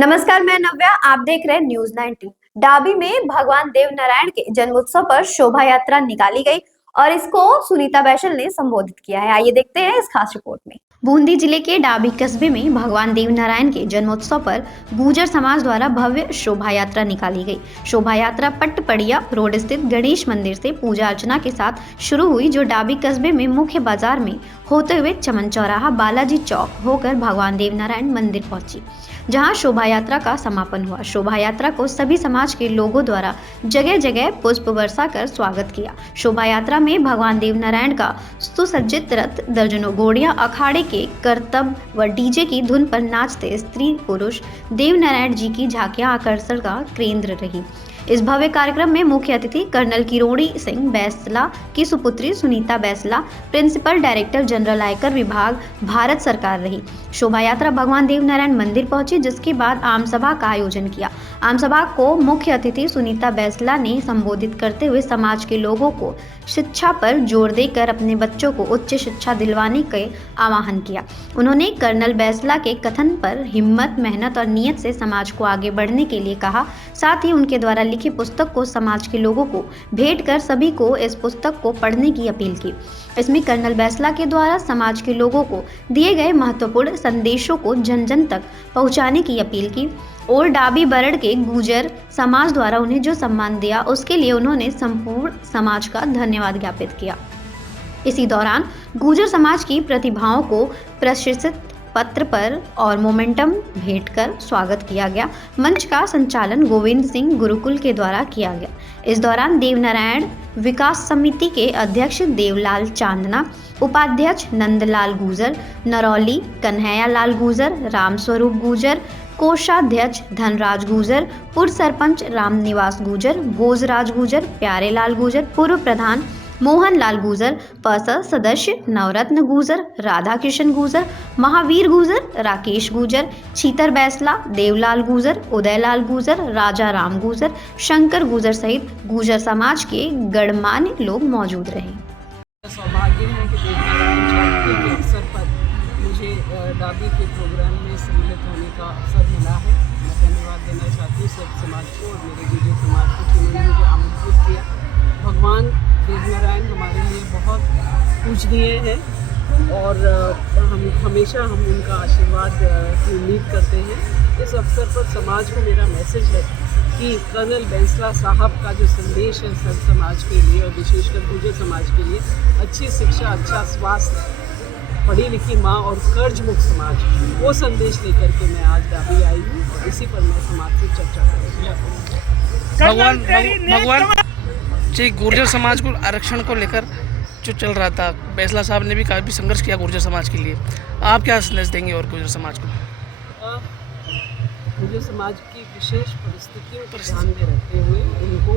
नमस्कार, मैं नव्या। आप देख रहे हैं न्यूज 19। डाबी में भगवान देव नारायण के जन्मोत्सव पर शोभा यात्रा निकाली गई और इसको सुनीता बैसल ने संबोधित किया है। आइए देखते हैं इस खास रिपोर्ट में। बूंदी जिले के डाबी कस्बे में भगवान देव नारायण के जन्मोत्सव पर गुर्जर समाज द्वारा भव्य शोभा यात्रा निकाली गई। शोभा यात्रा पट्टपड़िया रोड स्थित गणेश मंदिर से पूजा अर्चना के साथ शुरू हुई, जो डाबी कस्बे में मुख्य बाजार में होते हुए चमन चौराहा बालाजी चौक होकर भगवान देव नारायण मंदिर पहुंची, जहां शोभा यात्रा का समापन हुआ। शोभा यात्रा को सभी समाज के लोगों द्वारा जगह जगह पुष्प वर्षा कर स्वागत किया। शोभा यात्रा में भगवान देव नारायण का सुसज्जित रथ, दर्जनों घोड़ियां, अखाड़े के करतब व डीजे की धुन पर नाचते स्त्री पुरुष देव नारायण जी की झांकियां आकर्षण का केंद्र रही। इस भव्य कार्यक्रम में मुख्य अतिथि कर्नल किरोड़ी सिंह बैसला की सुपुत्री Sunita Bainsla, principal director general आयकर विभाग, भारत सरकार रही। शोभा यात्रा भगवान देव नारायण मंदिर पहुंची, जिसके बाद आम सभा का आयोजन किया। आम सभा को मुख्य अतिथि सुनीता बैसला ने संबोधित करते हुए समाज के लोगों को शिक्षा पर जोर देकर अपने बच्चों को उच्च शिक्षा दिलवाने का आह्वान किया। उन्होंने कर्नल बैसला के कथन पर हिम्मत, मेहनत और नियत से समाज को आगे बढ़ने के लिए कहा। साथ ही उनके द्वारा लिखी पुस्तक को समाज के लोगों को भेंट कर सभी को इस पुस्तक को पढ़ने की अपील की। इसमें कर्नल बैसला के द्वारा समाज के लोगों को दिए गए महत्वपूर्ण संदेशों को जन जन तक पहुंचाने की अपील की और डाबी बरड़ के गुर्जर समाज द्वारा उन्हें जो सम्मान दिया उसके लिए उन्होंने संपूर्ण समाज का धन्यवाद ज्ञापित किया। इसी दौरान गुर्जर समाज की प्रतिभाओं को प्रशिक्षित पत्र पर और मोमेंटम भेंट कर स्वागत किया गया। मंच का संचालन गोविंद सिंह गुरुकुल के द्वारा किया गया। इस दौरान देवनारायण विकास समिति के अध्यक्ष देवलाल चांदना, उपाध्यक्ष नंदलाल गुर्जर, नरौली कन्हैया लाल गुर्जर, रामस्वरूप गुर्जर, कोषाध्यक्ष धनराज गुर्जर, पूर्व सरपंच रामनिवास गुर्जर, भोजराज गुर्जर, प्यारेलाल गुर्जर, पूर्व प्रधान मोहन लाल गुर्जर, पर्षद सदस्य नवरत्न गुर्जर, राधा किशन गुर्जर, महावीर गुर्जर, राकेश गुर्जर, छीतर बैसला, देवलाल गुर्जर, उदयलाल गुर्जर, राजा राम गुर्जर, शंकर गुर्जर सहित गुर्जर समाज के गणमान्य लोग मौजूद रहे। सौभाग्य है कि देवनारायण जयंती के अवसर पर मुझे डाबी के प्रोग्राम में सम्मिलित होने का अवसर मिला है। मैं धन्यवाद देना चाहती हूँ सब समाज को और मेरे गुर्जर समाज को, जिन्होंने मुझे आमंत्रित किया। भगवान देवनारायण हमारे लिए बहुत पूजनीय है और हम हमेशा उनका आशीर्वाद की उम्मीद करते हैं। इस अवसर पर समाज को मेरा मैसेज है कि कर्नल बैसला साहब का जो संदेश है सब समाज के लिए और विशेषकर गुर्जर समाज के लिए, अच्छी शिक्षा, अच्छा स्वास्थ्य, पढ़ी लिखी माँ और कर्ज मुक्त समाज, वो संदेश लेकर के मैं आज डाबी आई हूँ और इसी पर मैं समाज से चर्चा करूँगी। भगवान जी गुर्जर समाज को आरक्षण को लेकर जो चल रहा था, बैसला साहब ने भी काफ़ी संघर्ष किया गुर्जर समाज के लिए। आप क्या संदेश देंगे और गुर्जर समाज को? गुर्जर समाज की विशेष परिस्थितियों पर ध्यान में रखते हुए उनको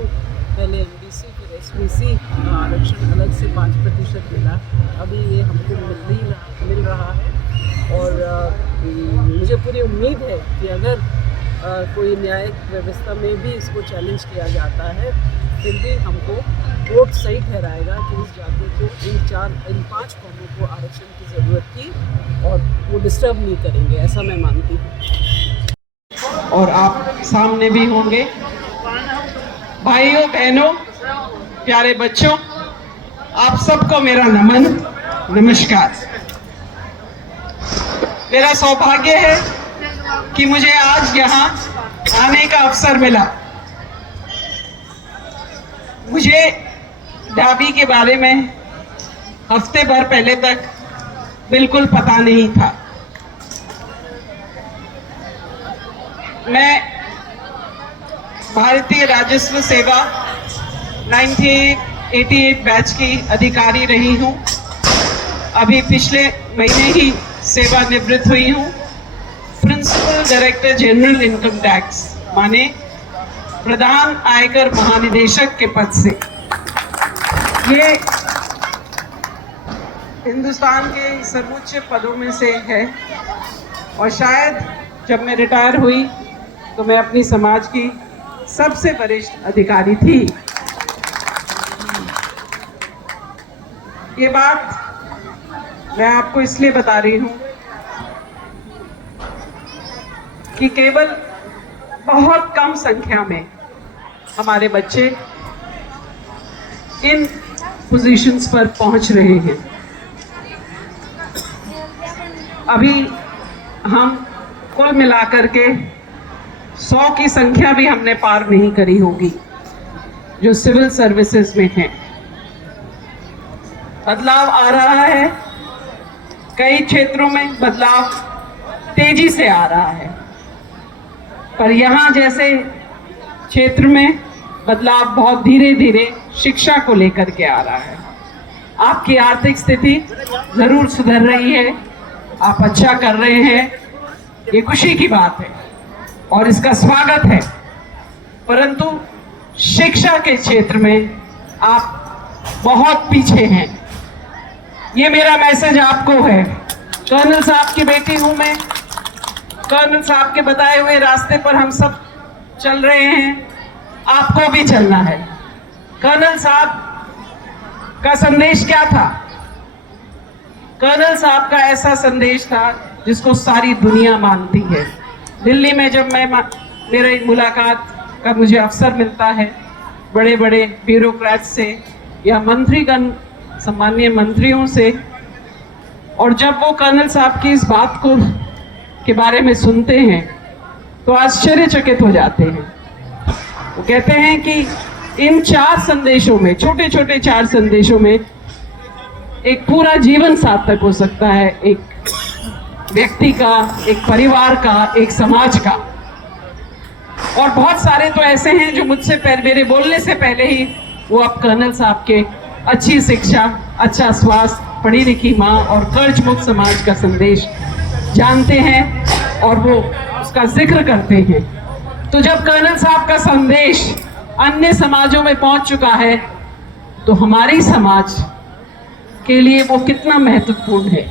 पहले एमबीसी फिर एसबीसी आरक्षण अलग से 5% मिला। अभी ये हमको मिल रहा है और मुझे पूरी उम्मीद है कि अगर कोई न्यायिक व्यवस्था में भी इसको चैलेंज किया जाता है, फिर भी हमको कोर्ट सही ठहराएगा कि इस जाति को इन 5 कौमों को आरक्षण की ज़रूरत थी और वो डिस्टर्ब नहीं करेंगे, ऐसा मैं मानती हूँ। और आप सामने भी होंगे। भाइयों बहनों, प्यारे बच्चों, आप सबको मेरा नमन, नमस्कार। मेरा सौभाग्य है कि मुझे आज यहाँ आने का अवसर मिला। मुझे डाबी के बारे में हफ्ते भर पहले तक बिल्कुल पता नहीं था। मैं भारतीय राजस्व सेवा 1988 बैच की अधिकारी रही हूँ। अभी पिछले महीने ही सेवानिवृत्त हुई हूँ। Principal director general income tax माने प्रधान आयकर महानिदेशक के पद से। ये हिंदुस्तान के सर्वोच्च पदों में से है और शायद जब मैं रिटायर हुई तो मैं अपनी समाज की सबसे वरिष्ठ अधिकारी थी। ये बात मैं आपको इसलिए बता रही हूँ कि केवल बहुत कम संख्या में हमारे बच्चे इन पोजीशंस पर पहुंच रहे हैं। अभी हम कुल मिलाकर के 100 की संख्या भी हमने पार नहीं करी होगी जो सिविल सर्विसेज में हैं। बदलाव आ रहा है, कई क्षेत्रों में बदलाव तेजी से आ रहा है, पर यहाँ जैसे क्षेत्र में बदलाव बहुत धीरे धीरे शिक्षा को लेकर के आ रहा है। आपकी आर्थिक स्थिति जरूर सुधर रही है, आप अच्छा कर रहे हैं, ये खुशी की बात है और इसका स्वागत है, परंतु शिक्षा के क्षेत्र में आप बहुत पीछे हैं। ये मेरा मैसेज आपको है। कर्नल साहब की बेटी हूं मैं, कर्नल साहब के बताए हुए रास्ते पर हम सब चल रहे हैं, आपको भी चलना है। कर्नल साहब का संदेश क्या था? कर्नल साहब का ऐसा संदेश था जिसको सारी दुनिया मानती है। दिल्ली में जब मेरी मुलाकात का मुझे अवसर मिलता है बड़े बड़े ब्यूरोक्रेट से या मंत्रीगण, सम्मानीय मंत्रियों से, और जब वो कर्नल साहब की इस बात को के बारे में सुनते हैं तो आश्चर्यचकित हो जाते हैं। वो कहते हैं कि इन 4 संदेशों में, छोटे छोटे 4 संदेशों में एक पूरा जीवन सार्थक हो सकता है, एक व्यक्ति का, एक परिवार का, एक समाज का। और बहुत सारे तो ऐसे हैं जो मुझसे मेरे बोलने से पहले ही वो अब कर्नल साहब के अच्छी शिक्षा, अच्छा स्वास्थ्य, पढ़ी लिखी माँ और कर्ज मुक्त समाज का संदेश जानते हैं और वो उसका जिक्र करते हैं। तो जब कर्नल साहब का संदेश अन्य समाजों में पहुंच चुका है तो हमारी समाज के लिए वो कितना महत्वपूर्ण है।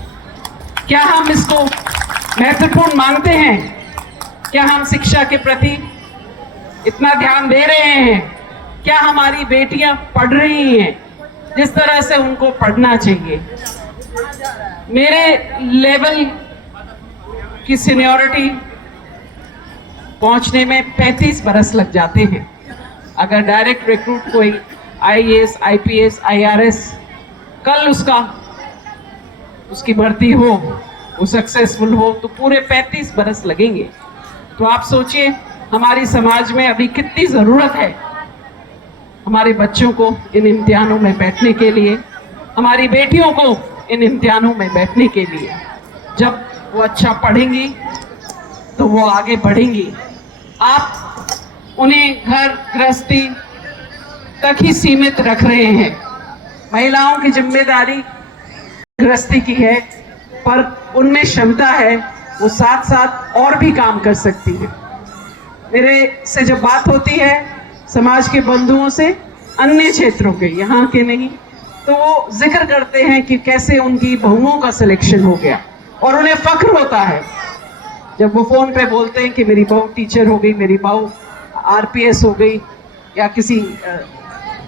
क्या हम इसको महत्वपूर्ण मानते हैं? क्या हम शिक्षा के प्रति इतना ध्यान दे रहे हैं? क्या हमारी बेटियां पढ़ रही हैं जिस तरह से उनको पढ़ना चाहिए? मेरे लेवल की सीनियरिटी पहुंचने में 35 बरस लग जाते हैं। अगर डायरेक्ट रिक्रूट कोई IAS, IPS, IRS कल उसकी भर्ती हो, वो सक्सेसफुल हो, तो पूरे 35 बरस लगेंगे। तो आप सोचिए हमारी समाज में अभी कितनी ज़रूरत है हमारे बच्चों को इन इम्तिहानों में बैठने के लिए, हमारी बेटियों को इन इम्तिहानों में बैठने के लिए। जब वो अच्छा पढ़ेंगी तो वो आगे बढ़ेंगी। आप उन्हें घर गृहस्थी तक ही सीमित रख रहे हैं। महिलाओं की जिम्मेदारी गृहस्थी की है, पर उनमें क्षमता है, वो साथ साथ और भी काम कर सकती है। मेरे से जब बात होती है समाज के बंधुओं से, अन्य क्षेत्रों के, यहाँ के नहीं, तो वो जिक्र करते हैं कि कैसे उनकी बहुओं का सिलेक्शन हो गया और उन्हें फख्र होता है जब वो फोन पे बोलते हैं कि मेरी बहू टीचर हो गई, मेरी बहू RPS हो गई या किसी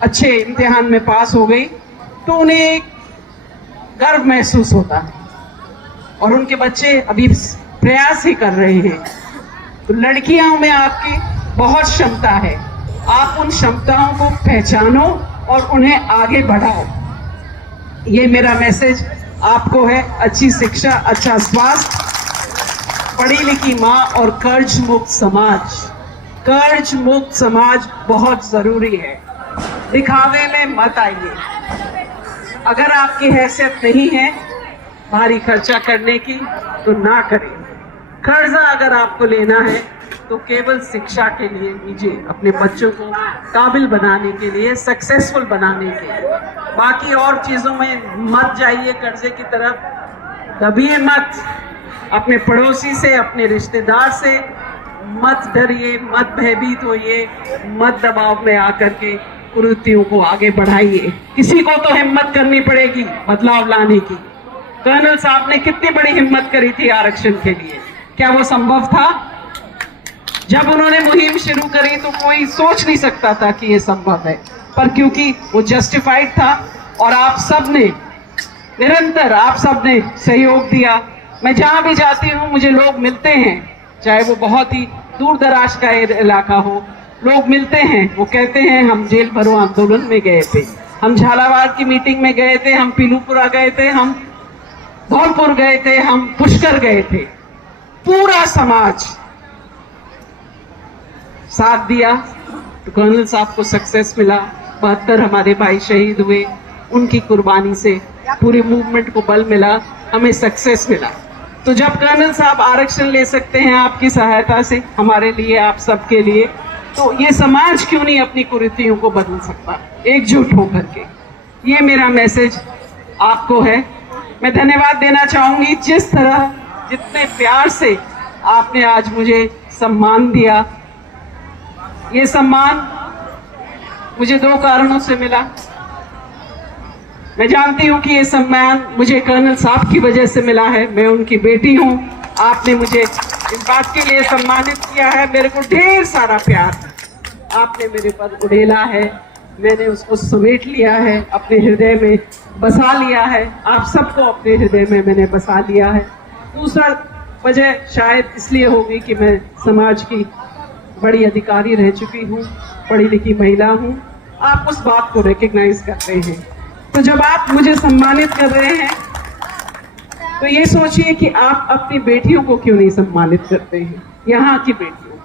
अच्छे इम्तिहान में पास हो गई, तो उन्हें एक गर्व महसूस होता है और उनके बच्चे अभी प्रयास ही कर रहे हैं। तो लड़कियों में आपकी बहुत क्षमता है, आप उन क्षमताओं को पहचानो और उन्हें आगे बढ़ाओ। ये मेरा मैसेज आपको है। अच्छी शिक्षा, अच्छा स्वास्थ्य, पढ़ी लिखी माँ और कर्ज मुक्त समाज। कर्ज मुक्त समाज बहुत जरूरी है। दिखावे में मत आइए। अगर आपकी हैसियत नहीं है भारी खर्चा करने की तो ना करें। कर्जा अगर आपको लेना है तो केवल शिक्षा के लिए लीजिए, अपने बच्चों को काबिल बनाने के लिए, सक्सेसफुल बनाने के लिए। बाकी और चीज़ों में मत जाइए कर्जे की तरफ, दबिए मत। अपने पड़ोसी से, अपने रिश्तेदार से मत डरिए, मत भयभीत होइए, मत दबाव में आकर के कुरीतियों को आगे बढ़ाइए। किसी को तो हिम्मत करनी पड़ेगी बदलाव लाने की। कर्नल साहब ने कितनी बड़ी हिम्मत करी थी आरक्षण के लिए, क्या वो संभव था? जब उन्होंने मुहिम शुरू करी तो कोई सोच नहीं सकता था कि ये संभव है, पर क्योंकि वो जस्टिफाइड था और आप सब ने निरंतर, आप सब ने सहयोग दिया। मैं जहां भी जाती हूं मुझे लोग मिलते हैं, चाहे वो बहुत ही दूर दराज का इलाका हो, लोग मिलते हैं, वो कहते हैं हम जेल भरो आंदोलन में गए थे, हम झालावाड़ की मीटिंग में गए थे, हम पीलूपुरा गए थे, हम धौलपुर गए थे, हम पुष्कर गए थे। पूरा समाज साथ दिया तो कर्नल साहब को सक्सेस मिला। 72 हमारे भाई शहीद हुए, उनकी कुर्बानी से पूरे मूवमेंट को बल मिला, हमें सक्सेस मिला। तो जब कर्नल साहब आरक्षण ले सकते हैं आपकी सहायता से, हमारे लिए, आप सबके लिए, तो ये समाज क्यों नहीं अपनी कुरीतियों को बदल सकता एकजुट होकर के। ये मेरा मैसेज आपको है। मैं धन्यवाद देना चाहूंगी जिस तरह, जितने प्यार से आपने आज मुझे सम्मान दिया। ये सम्मान मुझे 2 कारणों से मिला। मैं जानती हूं कि ये सम्मान मुझे कर्नल साहब की वजह से मिला है, मैं उनकी बेटी हूं। आपने मुझे इस बात के लिए सम्मानित किया है, मेरे को ढेर सारा प्यार आपने मेरे पर उड़ेला है, मैंने उसको समेट लिया है, अपने हृदय में बसा लिया है, आप सबको अपने हृदय में मैंने बसा लिया है। दूसरा वजह शायद इसलिए होगी कि मैं समाज की बड़ी अधिकारी रह चुकी हूँ, पढ़ी लिखी महिला हूँ, आप उस बात को रिकग्नाइज करते हैं। तो जब आप मुझे सम्मानित कर रहे हैं तो ये सोचिए कि आप अपनी बेटियों को क्यों नहीं सम्मानित करते हैं, यहाँ की बेटियों,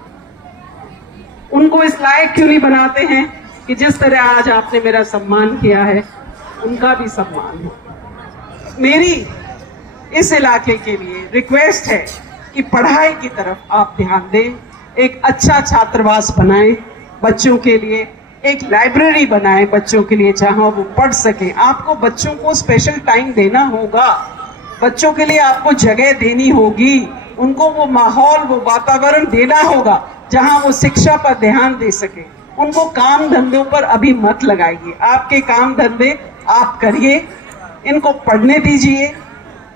उनको इस लायक क्यों नहीं बनाते हैं कि जिस तरह आज आपने मेरा सम्मान किया है उनका भी सम्मान हो। मेरी इस इलाके के लिए रिक्वेस्ट है कि पढ़ाई की तरफ आप ध्यान दें, एक अच्छा छात्रावास बनाएं बच्चों के लिए, एक लाइब्रेरी बनाएं बच्चों के लिए जहां वो पढ़ सकें। आपको बच्चों को स्पेशल टाइम देना होगा, बच्चों के लिए आपको जगह देनी होगी, उनको वो माहौल, वो वातावरण देना होगा जहां वो शिक्षा पर ध्यान दे सके। उनको काम धंधों पर अभी मत लगाइए, आपके काम धंधे आप करिए, इनको पढ़ने दीजिए।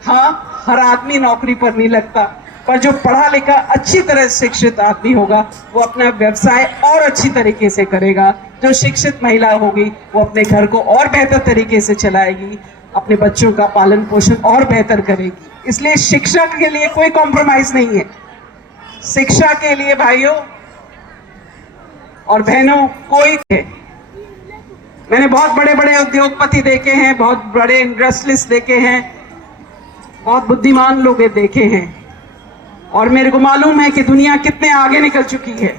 हाँ, हर आदमी नौकरी पर नहीं लगता, पर जो पढ़ा लिखा अच्छी तरह शिक्षित आदमी होगा वो अपना व्यवसाय और अच्छी तरीके से करेगा। जो शिक्षित महिला होगी वो अपने घर को और बेहतर तरीके से चलाएगी, अपने बच्चों का पालन पोषण और बेहतर करेगी। इसलिए शिक्षा के लिए कोई कॉम्प्रोमाइज नहीं है। शिक्षा के लिए भाइयों और बहनों कोई है। मैंने बहुत बड़े बड़े उद्योगपति देखे हैं, बहुत बड़े इंडस्ट्रियलिस्ट देखे हैं, बहुत बुद्धिमान लोग देखे हैं, और मेरे को मालूम है कि दुनिया कितने आगे निकल चुकी है।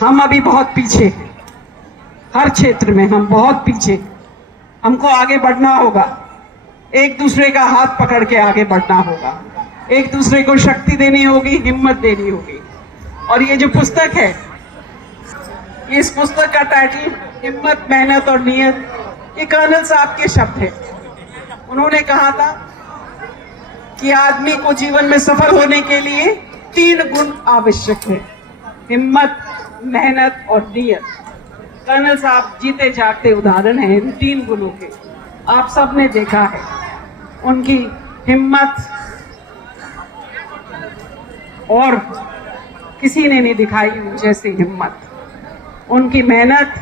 हम अभी बहुत पीछे हैं, हर क्षेत्र में हम बहुत पीछे। हमको आगे बढ़ना होगा, एक दूसरे का हाथ पकड़ के आगे बढ़ना होगा, एक दूसरे को शक्ति देनी होगी, हिम्मत देनी होगी। और ये जो पुस्तक है, इस पुस्तक का टाइटल हिम्मत, मेहनत और नियत, ये कर्नल साहब के शब्द है। उन्होंने कहा था कि आदमी को जीवन में सफल होने के लिए 3 गुण आवश्यक है, हिम्मत, मेहनत और नियत। कर्नल साहब जीते जागते उदाहरण हैं इन 3 गुणों के। आप सब ने देखा है उनकी हिम्मत, और किसी ने नहीं दिखाई जैसी हिम्मत। उनकी मेहनत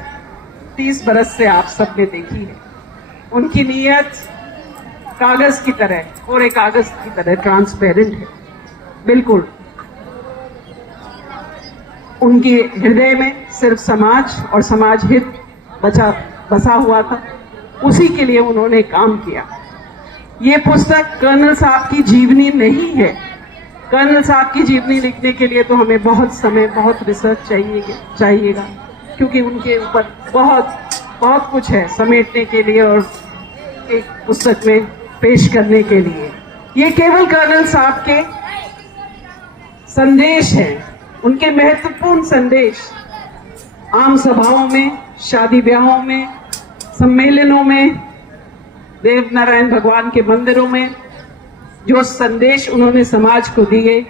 30 बरस से आप सब ने देखी है। उनकी नीयत कागज की तरह, कोरे कागज की तरह ट्रांसपेरेंट है, बिल्कुल। उनके हृदय में सिर्फ समाज और समाज हित बसा हुआ था, उसी के लिए उन्होंने काम किया। ये पुस्तक कर्नल साहब की जीवनी नहीं है। कर्नल साहब की जीवनी लिखने के लिए तो हमें बहुत समय, बहुत रिसर्च चाहिएगा, क्योंकि उनके ऊपर बहुत कुछ है समेटने के लिए और एक पुस्तक में पेश करने के लिए। ये केवल कर्नल साहब के संदेश हैं, उनके महत्वपूर्ण संदेश। आम सभाओं में, शादी ब्याहों में, सम्मेलनों में, देव नारायण भगवान के मंदिरों में जो संदेश उन्होंने समाज को दिए,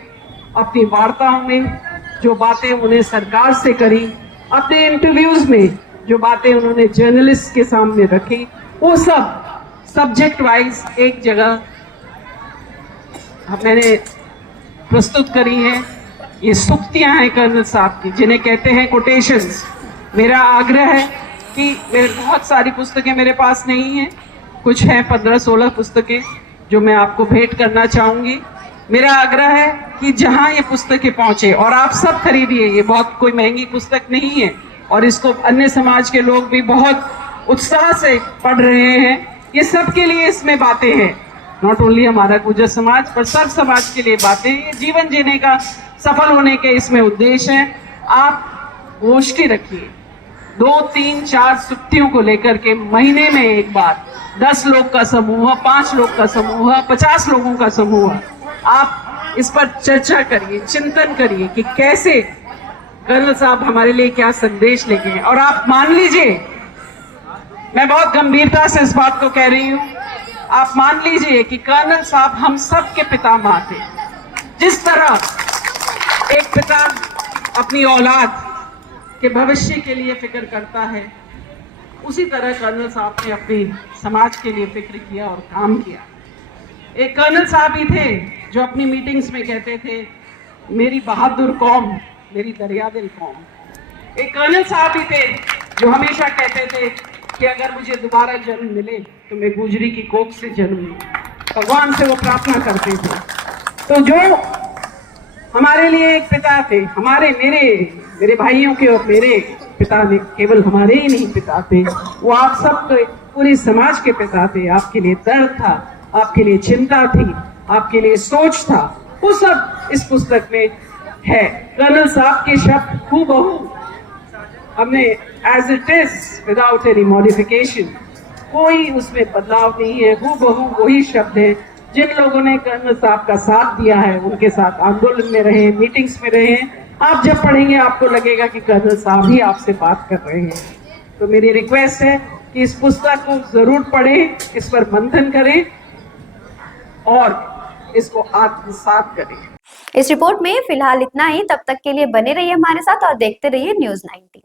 अपनी वार्ताओं में जो बातें उन्हें सरकार से करी, अपने इंटरव्यूज में जो बातें उन्होंने जर्नलिस्ट के सामने रखी, वो सब सब्जेक्ट वाइज एक जगह मैंने प्रस्तुत करी है। ये सूक्तियां हैं कर्नल साहब की, जिन्हें कहते हैं कोटेशंस। मेरा आग्रह है कि बहुत सारी पुस्तकें मेरे पास नहीं हैं, कुछ हैं 15-16 पुस्तकें जो मैं आपको भेंट करना चाहूँगी। मेरा आग्रह है कि जहां ये पुस्तकें पहुंचे और आप सब खरीदिए, ये बहुत कोई महंगी पुस्तक नहीं है और इसको अन्य समाज के लोग भी बहुत उत्साह से पढ़ रहे हैं। ये सबके लिए इसमें बातें हैं, नॉट ओनली हमारा गुर्जर समाज पर सब समाज के लिए बातें। ये जीवन जीने का सफल होने के इसमें उद्देश्य है। आप गोष्ठी रखिए 2, 3, 4 सुक्तियों को लेकर के महीने में एक बार 10 लोग का समूह, 5 लोग का समूह, 50 लोगों का समूह, आप इस पर चर्चा करिए, चिंतन करिए कि कैसे कर्नल साहब हमारे लिए क्या संदेश लेके हैं। और आप मान लीजिए, मैं बहुत गंभीरता से इस बात को कह रही हूं, आप मान लीजिए कि कर्नल साहब हम सब के पितामह थे। जिस तरह एक पिता अपनी औलाद के भविष्य के लिए फिक्र करता है, उसी तरह कर्नल साहब ने अपने समाज के लिए फिक्र किया और काम किया। एक कर्नल साहब ही थे जो अपनी मीटिंग्स में कहते थे, मेरी बहादुर कौम, मेरी दरियादिल कौम। एक कर्नल साहब ही थे जो हमेशा कहते थे कि अगर मुझे दोबारा जन्म मिले तो मैं गुजरी की कोख से जन्म लूं। भगवान से वो प्रार्थना करते थे। तो जो हमारे लिए एक पिता थे, मेरे भाइयों के और मेरे पिता ने केवल हमारे ही नहीं पिता थे, वो आप सब के पूरे समाज के पिता थे। आपके लिए दर्द था, आपके लिए चिंता थी, आपके लिए सोच था, वो सब इस पुस्तक में है। कर्नल साहब के शब्द हूबहू हमने as it is without any modification, कोई उसमें बदलाव नहीं है, हूबहू वही शब्द है। जिन लोगों ने कर्नल साहब का साथ दिया है, उनके साथ आंदोलन में रहे, मीटिंग्स में रहे, आप जब पढ़ेंगे आपको लगेगा कि कर्नल साहब ही आपसे बात कर रहे हैं। तो मेरी रिक्वेस्ट है कि इस पुस्तक को जरूर पढ़ें, इस पर मंथन करें और इसको आत्मसात करें। इस रिपोर्ट में फिलहाल इतना ही। तब तक के लिए बने रहिए हमारे साथ और देखते रहिए न्यूज़ 19।